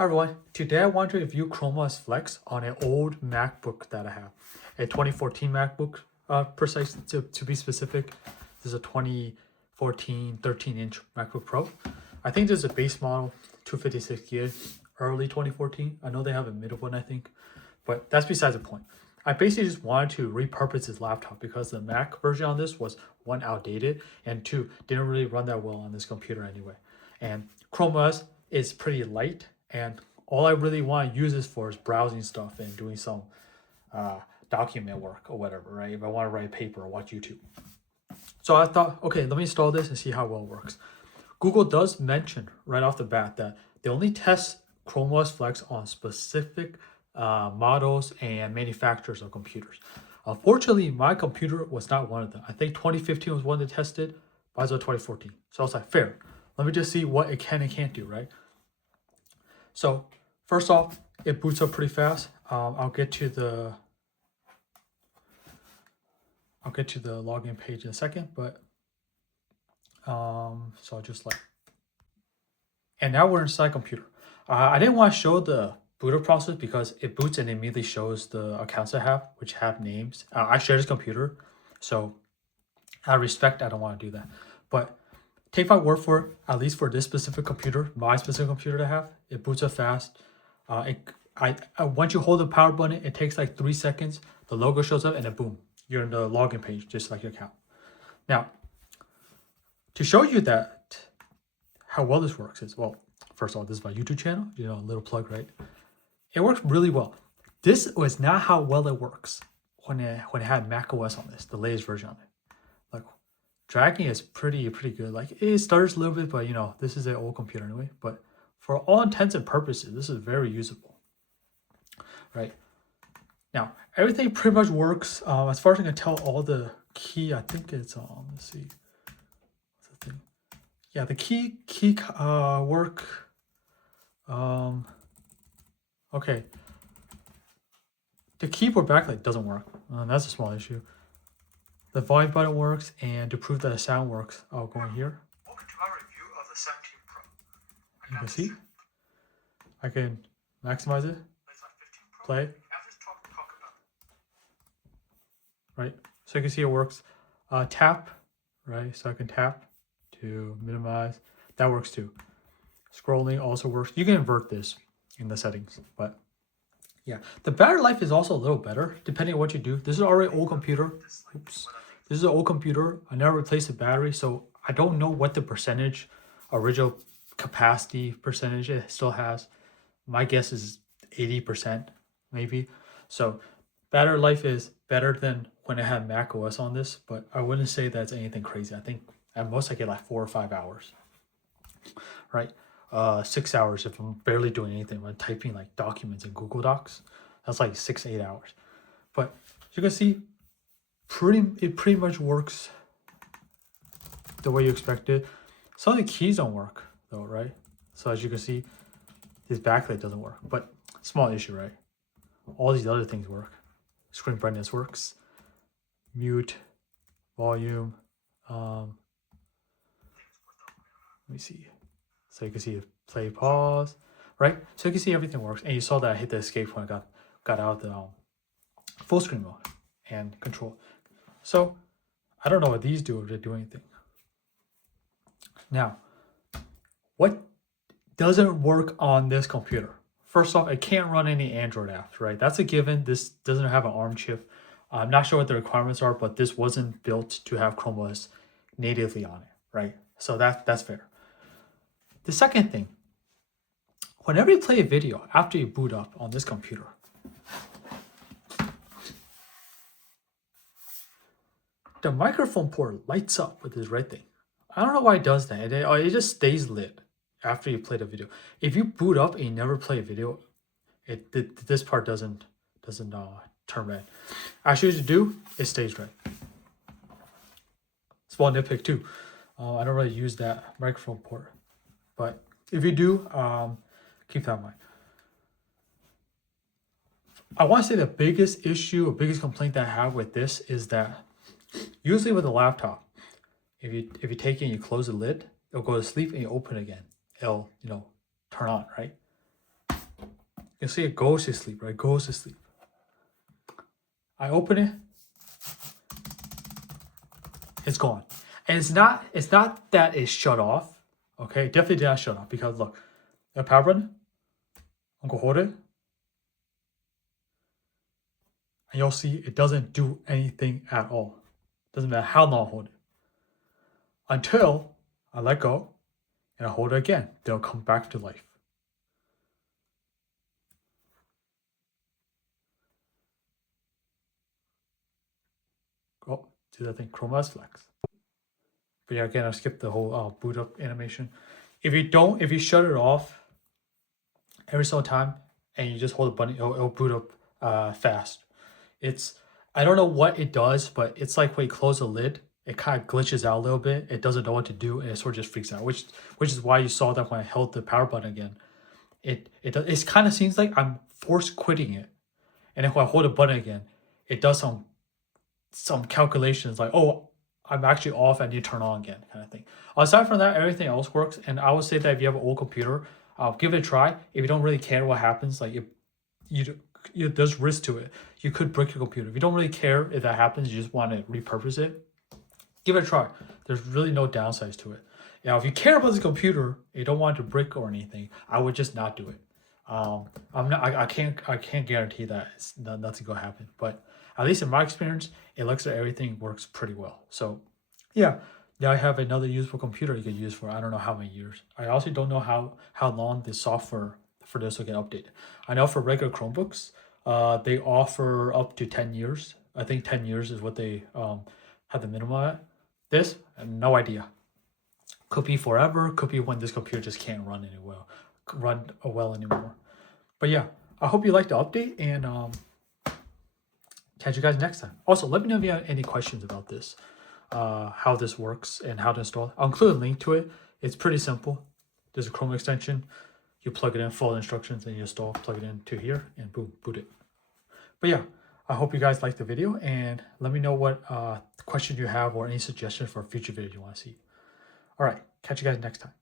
Hi everyone, today I want to review Chrome OS Flex on an old MacBook that I have. A 2014 MacBook, precise to be specific. This is a 2014 13-inch MacBook Pro. I think this is a base model, 256 gig, early 2014. I know they have a middle one, I think, but that's besides the point. I basically just wanted to repurpose this laptop because the Mac version on this was one, outdated, and two, didn't really run that well on this computer anyway. And Chrome OS is pretty light, and all I really want to use this for is browsing stuff and doing some document work or whatever, right? If I want to write a paper or watch YouTube. So I thought, okay, let me install this and see how well it works. Google does mention right off the bat that they only test Chrome OS Flex on specific models and manufacturers of computers. Unfortunately, my computer was not one of them. I think 2015 was one that tested, but I was 2014. So I was like, fair. Let me just see what it can and can't do, right? So first off, it boots up pretty fast. I'll get to the login page in a second, but so I'll just and now we're inside computer. I didn't want to show the boot up process because it boots and immediately shows the accounts I have, which have names. I share this computer, so out of respect, I don't want to do that. But take my word for it, at least for this specific computer, my specific computer that I have, it boots up fast. Once you hold the power button, it takes like 3 seconds. The logo shows up and then boom, you're in the login page, just like your account. Now, to show you that how well this works is, well, first of all, this is my YouTube channel, a little plug, right? It works really well. This was not how well it works when it had Mac OS on this, the latest version on it. Like, dragging is pretty good. Like, it stutters a little bit, but this is an old computer anyway. But for all intents and purposes, this is very usable, right? Now, everything pretty much works. As far as I can tell, all the key, I think it's let's see, what's the thing? Yeah, the key work. Okay. The keyboard backlight doesn't work. That's a small issue. The volume button works, and to prove that the sound works, I'll go in here. Welcome to my review of the 17 Pro. You can see, I can maximize it, play, right? So you can see it works. Tap, right? So I can tap to minimize. That works too. Scrolling also works. You can invert this in the settings, but yeah, the battery life is also a little better depending on what you do. This is already old computer. Oops. This is an old computer. I never replaced the battery, so I don't know what the original capacity percentage it still has. My guess is 80% maybe. So battery life is better than when I had Mac OS on this, but I wouldn't say that's anything crazy. I think at most I get like 4 or 5 hours, right? 6 hours if I'm barely doing anything. When typing like documents in Google Docs, that's like 6-8 hours. But you can see, it pretty much works the way you expect it. Some of the keys don't work though, right? So as you can see, this backlight doesn't work, but small issue, right? All these other things work. Screen brightness works, mute, volume. Let me see. So you can see play, pause, right? So you can see everything works. And you saw that I hit the escape when I got out the full screen mode and control. So I don't know what these do if they do anything. Now, what doesn't work on this computer? First off, it can't run any Android apps, right? That's a given. This doesn't have an ARM chip. I'm not sure what the requirements are, but this wasn't built to have Chrome OS natively on it, right? So that's fair. The second thing, whenever you play a video after you boot up on this computer, the microphone port lights up with this red thing. I don't know why it does that. It just stays lit after you play the video. If you boot up and you never play a video, this part doesn't turn red. Actually, to do, it stays red. Small nitpick too. I don't really use that microphone port, but if you do, keep that in mind. I want to say the biggest issue or biggest complaint that I have with this is that usually with a laptop, if you take it and you close the lid, it'll go to sleep and you open it again. It'll turn on, right? You can see it goes to sleep, right? Goes to sleep. I open it. It's gone. And it's not that it's shut off. Okay, definitely did not shut off because look, the power button, I'm gonna hold it. And you'll see it doesn't do anything at all. Doesn't matter how long I hold it. Until I let go and I hold it again. They'll come back to life. Oh, see that thing? Chroma flex. But yeah, again, I skipped the whole boot up animation. If you shut it off every single time and you just hold the button, it'll boot up fast. I don't know what it does, but it's like when you close the lid, it kind of glitches out a little bit. It doesn't know what to do, and it sort of just freaks out. Which is why you saw that when I held the power button again. It kind of seems like I'm force quitting it, and if I hold the button again, it does some calculations like, oh, I'm actually off. I need to turn on again, kind of thing. Aside from that, everything else works, and I would say that if you have an old computer, give it a try. If you don't really care what happens, like there's risk to it. You could break your computer. If you don't really care if that happens, you just want to repurpose it, give it a try. There's really no downsides to it. Now, if you care about the computer, you don't want it to break or anything, I would just not do it. I can't guarantee that nothing gonna happen, but at least in my experience, it looks like everything works pretty well. So yeah, now I have another useful computer you can use for I don't know how many years. I also don't know how long the software for this will get updated. I know for regular Chromebooks, they offer up to 10 years. I think 10 years is what they have the minimum at. This, I have no idea. Could be forever, could be when this computer just can't run well anymore. But yeah, I hope you liked the update, and catch you guys next time. Also, let me know if you have any questions about this, how this works and how to install it. I'll include a link to it. It's pretty simple. There's a Chrome extension. You plug it in, follow the instructions, and you install, plug it into here, and boom, boot it. But yeah, I hope you guys liked the video, and let me know what questions you have or any suggestions for a future video you want to see. All right, catch you guys next time.